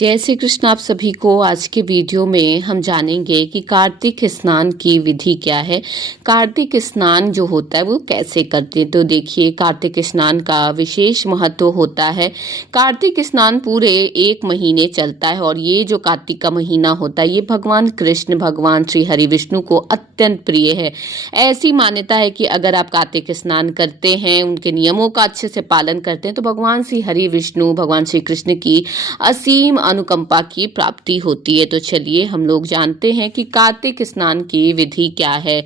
जय श्री कृष्ण। आप सभी को आज के वीडियो में हम जानेंगे कि कार्तिक स्नान की विधि क्या है। कार्तिक स्नान जो होता है वो कैसे करते हैं। तो देखिए, कार्तिक स्नान का विशेष महत्व होता है। कार्तिक स्नान पूरे 1 महीने चलता है और ये जो कार्तिक का महीना होता है ये भगवान कृष्ण, भगवान श्री हरि विष्णु को अत्यंत प्रिय है। ऐसी मान्यता है कि अगर आप कार्तिक स्नान करते हैं, उनके नियमों का अच्छे से पालन करते हैं तो भगवान श्री हरि विष्णु, भगवान श्री कृष्ण की असीम अनुकंपा की प्राप्ति होती है। तो चलिए हम लोग जानते हैं कि कार्तिक स्नान की विधि क्या है।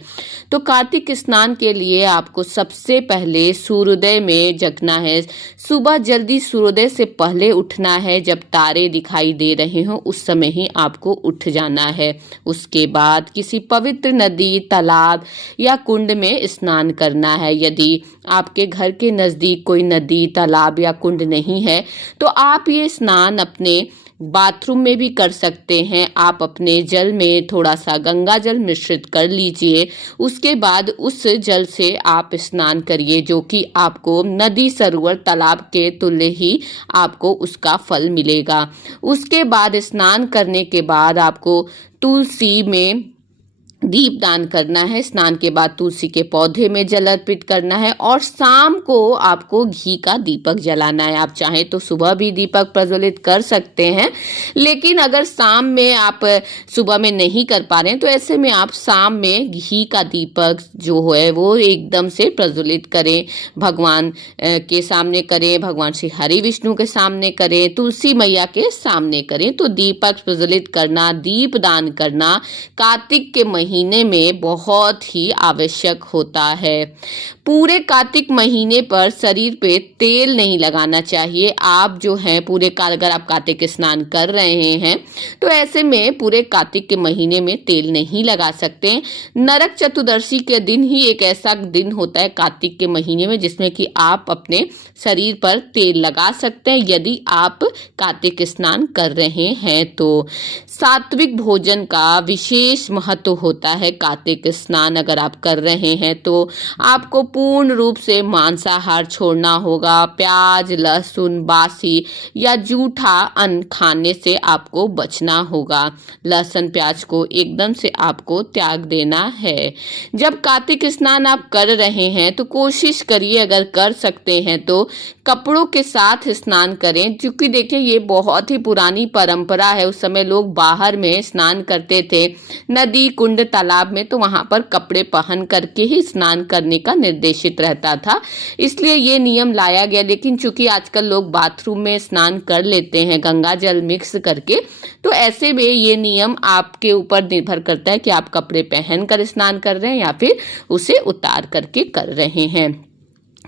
तो कार्तिक स्नान के लिए आपको सबसे पहले सूर्योदय में जगना है। सुबह जल्दी सूर्योदय से पहले उठना है। जब तारे दिखाई दे रहे हो उस समय ही आपको उठ जाना है। उसके बाद किसी पवित्र नदी, तालाब या कुंड में स्नान करना है। यदि आपके घर के नजदीक कोई नदी, तालाब या कुंड नहीं है तो आप ये स्नान अपने बाथरूम में भी कर सकते हैं। आप अपने जल में थोड़ा सा गंगा जल मिश्रित कर लीजिए। उसके बाद उस जल से आप स्नान करिए, जो कि आपको नदी, सरोवर, तालाब के तुल्य ही आपको उसका फल मिलेगा। उसके बाद स्नान करने के बाद आपको तुलसी में दीप दान करना है। स्नान के बाद तुलसी के पौधे में जल अर्पित करना है और शाम को आपको घी का दीपक जलाना है। आप चाहें तो सुबह भी दीपक प्रज्वलित कर सकते हैं, लेकिन अगर शाम में आप सुबह में नहीं कर पा रहे हैं तो ऐसे में आप शाम में घी का दीपक जो है वो एकदम से प्रज्वलित करें। भगवान के सामने करें, भगवान श्री हरि विष्णु के सामने करें, तुलसी मैया के सामने करें। तो दीपक प्रज्वलित करना, दीप दान करना कार्तिक के महीने में बहुत ही आवश्यक होता है। पूरे कार्तिक महीने पर शरीर पे तेल नहीं लगाना चाहिए। आप जो हैं पूरे अगर आप कार्तिक स्नान कर रहे हैं तो ऐसे में पूरे कार्तिक के महीने में तेल नहीं लगा सकते। नरक चतुर्दशी के दिन ही एक ऐसा दिन होता है कार्तिक के महीने में जिसमें कि आप अपने शरीर पर तेल लगा सकते हैं यदि आप कार्तिक स्नान कर रहे हैं तो। सात्विक भोजन का विशेष महत्व होता है कार्तिक स्नान अगर आप कर रहे हैं तो। आपको पूर्ण रूप से मांसाहार छोड़ना होगा। प्याज, लहसुन, बासी या जूठा अन्न खाने से आपको बचना होगा। लहसुन, प्याज को एकदम से आपको त्याग देना है। जब कार्तिक स्नान आप कर रहे हैं तो कोशिश करिए, अगर कर सकते हैं तो कपड़ों के साथ स्नान करें, क्योंकि देखिए ये बहुत ही पुरानी परंपरा है। उस समय लोग बाहर में स्नान करते थे, नदी, कुंड, तालाब में, तो वहां पर कपड़े पहन करके ही स्नान करने का निर्देशित रहता था, इसलिए ये नियम लाया गया। लेकिन चूंकि आजकल लोग बाथरूम में स्नान कर लेते हैं गंगा जल मिक्स करके, तो ऐसे में ये नियम आपके ऊपर निर्भर करता है कि आप कपड़े पहन कर स्नान कर रहे हैं या फिर उसे उतार करके कर रहे हैं।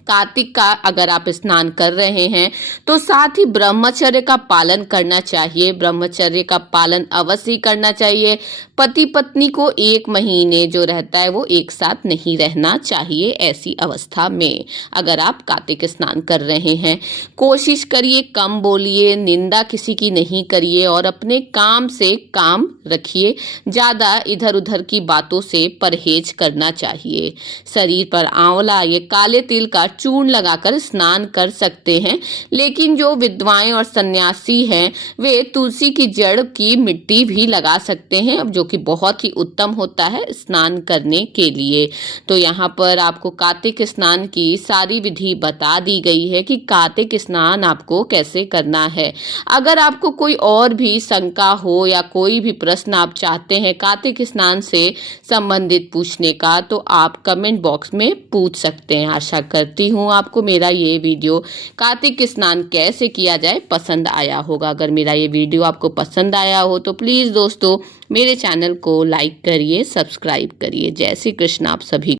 कार्तिक का अगर आप स्नान कर रहे हैं तो साथ ही ब्रह्मचर्य का पालन करना चाहिए। ब्रह्मचर्य का पालन अवश्य करना चाहिए। पति पत्नी को 1 महीने जो रहता है वो एक साथ नहीं रहना चाहिए। ऐसी अवस्था में अगर आप कार्तिक स्नान कर रहे हैं, कोशिश करिए कम बोलिए, निंदा किसी की नहीं करिए और अपने काम से काम रखिए। ज़्यादा इधर उधर की बातों से परहेज करना चाहिए। शरीर पर आंवला, ये काले तिल का चूर्ण लगाकर स्नान कर सकते हैं, लेकिन जो विधवाएं और सन्यासी हैं वे तुलसी की जड़ की मिट्टी भी लगा सकते हैं, जो कि बहुत ही उत्तम होता है स्नान करने के लिए। तो यहाँ पर आपको कार्तिक स्नान की सारी विधि बता दी गई है कि कार्तिक स्नान आपको कैसे करना है। अगर आपको कोई और भी शंका हो या कोई भी प्रश्न आप चाहते हैं कार्तिक स्नान से संबंधित पूछने का, तो आप कमेंट बॉक्स में पूछ सकते हैं। आशा करती हूँ आपको मेरा ये वीडियो कार्तिक स्नान कैसे किया जाए पसंद आया होगा। अगर मेरा ये वीडियो आपको पसंद आया हो तो प्लीज़ दोस्तों मेरे चैनल को लाइक करिए, सब्सक्राइब करिए। जय श्री कृष्ण आप सभी।